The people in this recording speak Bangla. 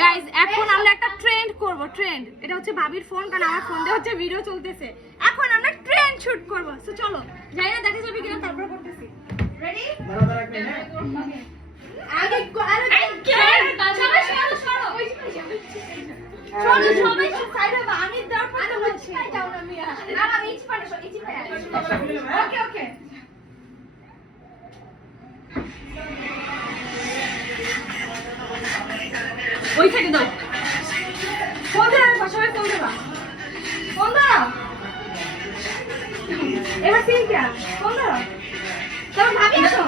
গাইস এখন আমরা একটা ট্রেন্ড করব, ট্রেন্ড। এটা হচ্ছে ভাবির ফোন, কারণ আমার ফোন দিয়ে হচ্ছে ভিডিও চলতেছে। এখন আমরা ট্রেন্ড শুট করব। সো চলো, যাই না দেখা যাবে কিনা, তারপর করতেছি। রেডি? আগে সবাই সরো। সবাই সাইড হবে। আমি দেওয়ার পর তো হচ্ছে যাও না মিয়া। না আমি ইচ পারে ওকে ওকে। ওই সাইডে দাও। ফোন দাও, সবাই ফোন দাও। ফোন দাও। এবার সিন কে? ফোন দাও। চলো ভাবি আসো।